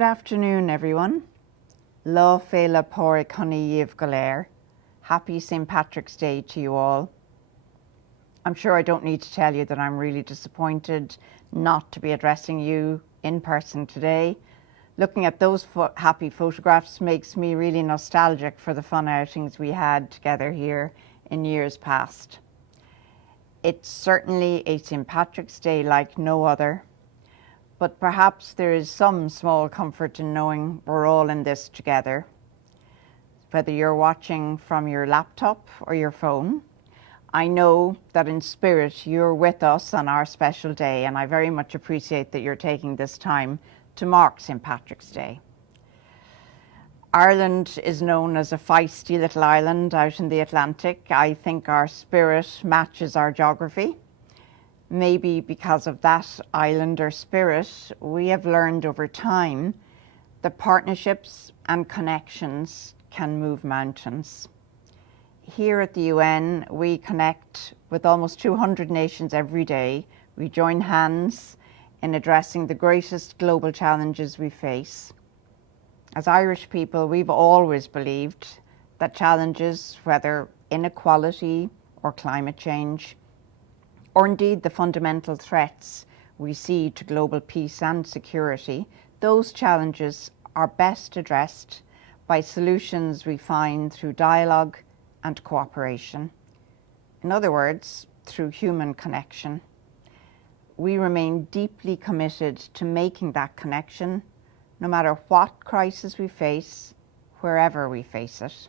Good afternoon, everyone. Lá féile póra conaíomh go léir. Happy St. Patrick's Day to you all. I'm sure I don't need to tell you that I'm really disappointed not to be addressing you in person today. Looking at those happy photographs makes me really nostalgic for the fun outings we had together here in years past. It's certainly a St. Patrick's Day like no other, but perhaps there is some small comfort in knowing we're all in this together. Whether you're watching from your laptop or your phone, I know that in spirit you're with us on our special day, and I very much appreciate that you're taking this time to mark St. Patrick's Day. Ireland is known as a feisty little island out in the Atlantic. I think our spirit matches our geography. Maybe because of that islander spirit, we have learned over time that partnerships and connections can move mountains. Here at the UN, we connect with almost 200 nations every day. We join hands in addressing the greatest global challenges we face. As Irish people, we've always believed that challenges, whether inequality or climate change, or indeed the fundamental threats we see to global peace and security, those challenges are best addressed by solutions we find through dialogue and cooperation. In other words, through human connection. We remain deeply committed to making that connection, no matter what crisis we face, wherever we face it.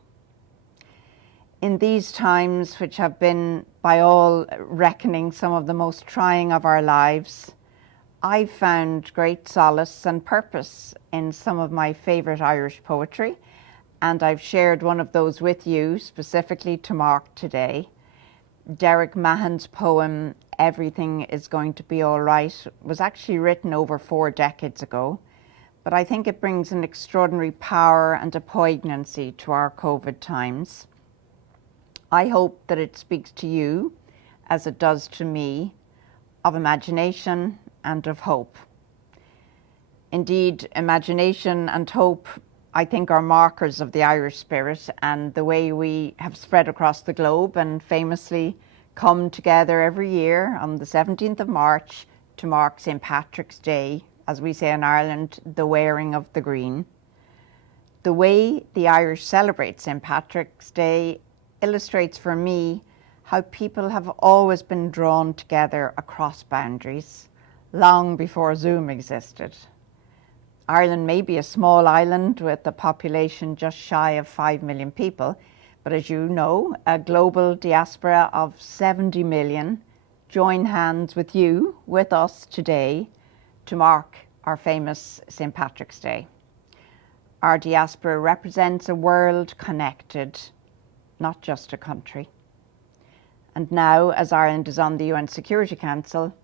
In these times, which have been, by all reckoning, some of the most trying of our lives, I've found great solace and purpose in some of my favourite Irish poetry, and I've shared one of those with you specifically to mark today. Derek Mahon's poem, Everything is Going to Be All Right, was actually written over 4 decades ago, but I think it brings an extraordinary power and a poignancy to our COVID times. I hope that it speaks to you, as it does to me, of imagination and of hope. Indeed, imagination and hope, I think, are markers of the Irish spirit and the way we have spread across the globe and famously come together every year on the 17th of March to mark St. Patrick's Day, as we say in Ireland, the wearing of the green. The way the Irish celebrate St. Patrick's Day illustrates for me how people have always been drawn together across boundaries, long before Zoom existed. Ireland may be a small island with a population just shy of 5 million people, but as you know, a global diaspora of 70 million join hands with you, with us today, to mark our famous St. Patrick's Day. Our diaspora represents a world connected, not just a country. And now, as Ireland is on the UN Security Council,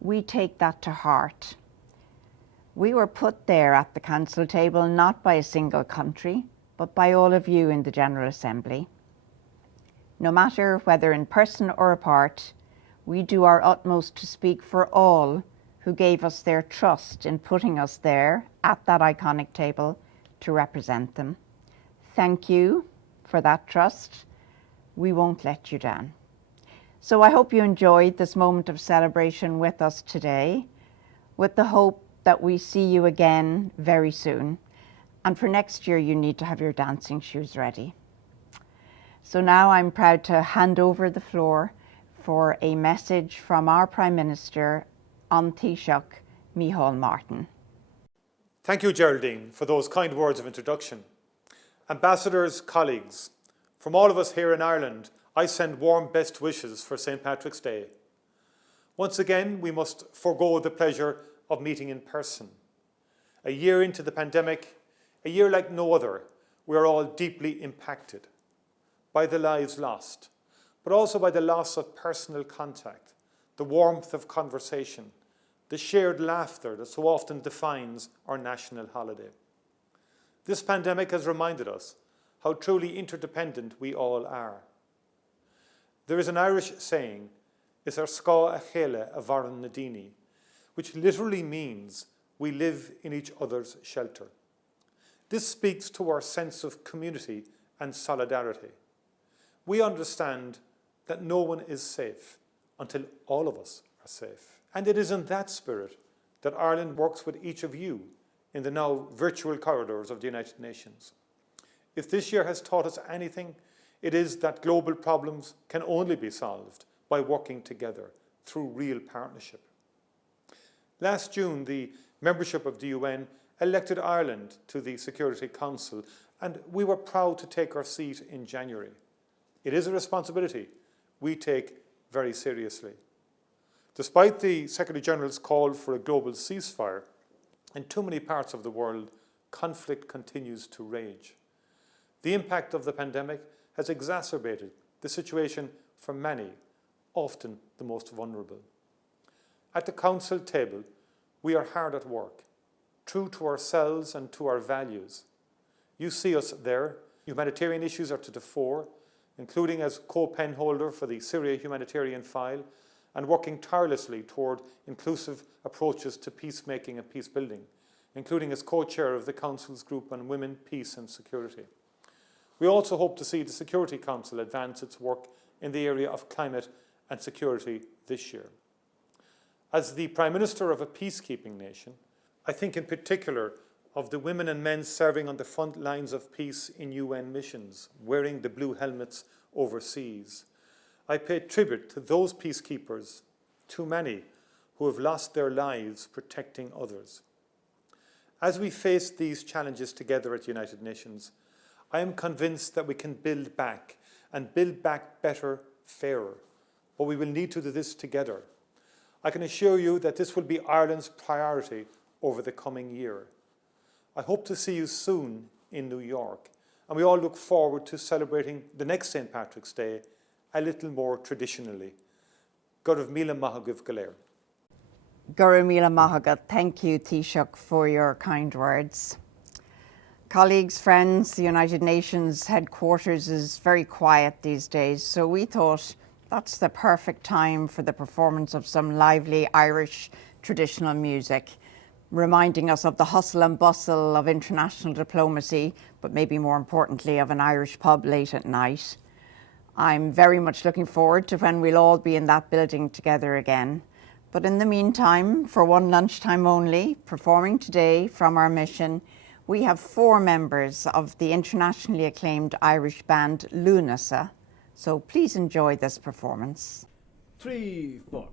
we take that to heart. We were put there at the council table not by a single country, but by all of you in the General Assembly. No matter whether in person or apart, we do our utmost to speak for all who gave us their trust in putting us there at that iconic table to represent them. Thank you for that trust. We won't let you down. So I hope you enjoyed this moment of celebration with us today, with the hope that we see you again very soon. And for next year, you need to have your dancing shoes ready. So now I'm proud to hand over the floor for a message from our Prime Minister, An Taoiseach Micheál Martin. Thank you, Geraldine, for those kind words of introduction. Ambassadors, colleagues, from all of us here in Ireland, I send warm best wishes for St. Patrick's Day. Once again, we must forego the pleasure of meeting in person. A year into the pandemic, a year like no other, we are all deeply impacted by the lives lost, but also by the loss of personal contact, the warmth of conversation, the shared laughter that so often defines our national holiday. This pandemic has reminded us how truly interdependent we all are. There is an Irish saying, "Is ar scá a chéile a bharan na daoine," which literally means we live in each other's shelter. This speaks to our sense of community and solidarity. We understand that no one is safe until all of us are safe. And it is in that spirit that Ireland works with each of you in the now virtual corridors of the United Nations. If this year has taught us anything, it is that global problems can only be solved by working together through real partnership. Last June, the membership of the UN elected Ireland to the Security Council, and we were proud to take our seat in January. It is a responsibility we take very seriously. Despite the Secretary-General's call for a global ceasefire, in too many parts of the world, conflict continues to rage. The impact of the pandemic has exacerbated the situation for many, often the most vulnerable. At the Council table, we are hard at work, true to ourselves and to our values. You see us there. Humanitarian issues are to the fore, including as co-pen holder for the Syria humanitarian file and working tirelessly toward inclusive approaches to peacemaking and peace building, including as co-chair of the Council's group on women, peace and security. We also hope to see the Security Council advance its work in the area of climate and security this year. As the Prime Minister of a peacekeeping nation, I think in particular of the women and men serving on the front lines of peace in UN missions, wearing the blue helmets overseas. I pay tribute to those peacekeepers, too many, who have lost their lives protecting others. As we face these challenges together at the United Nations, I am convinced that we can build back and build back better, fairer. But we will need to do this together. I can assure you that this will be Ireland's priority over the coming year. I hope to see you soon in New York, and we all look forward to celebrating the next St. Patrick's Day a little more traditionally. Céad Míle Galéir. Céad Míle, thank you, Taoiseach, for your kind words. Colleagues, friends, the United Nations headquarters is very quiet these days, so we thought that's the perfect time for the performance of some lively Irish traditional music, reminding us of the hustle and bustle of international diplomacy, but maybe more importantly of an Irish pub late at night. I'm very much looking forward to when we'll all be in that building together again. But in the meantime, for one lunchtime only, performing today from our mission, we have 4 members of the internationally acclaimed Irish band Lúnasa. So please enjoy this performance. 3, 4.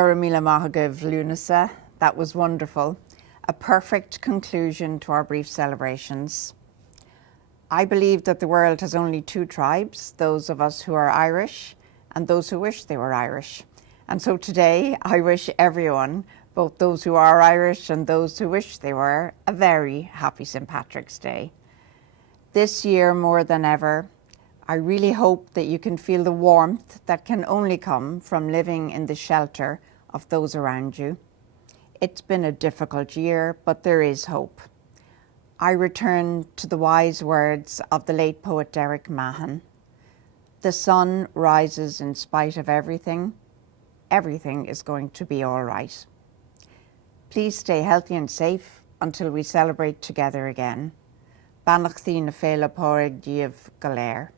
Gura Míle Maithagh Lunasa. That was wonderful. A perfect conclusion to our brief celebrations. I believe that the world has only two tribes, those of us who are Irish and those who wish they were Irish. And so today I wish everyone, both those who are Irish and those who wish they were, a very happy St. Patrick's Day. This year more than ever, I really hope that you can feel the warmth that can only come from living in the shelter of those around you. It's been a difficult year, but there is hope. I return to the wise words of the late poet Derek Mahon. The sun rises in spite of everything. Everything is going to be all right. Please stay healthy and safe until we celebrate together again. Banach thí na féile póraigh díobh go léir.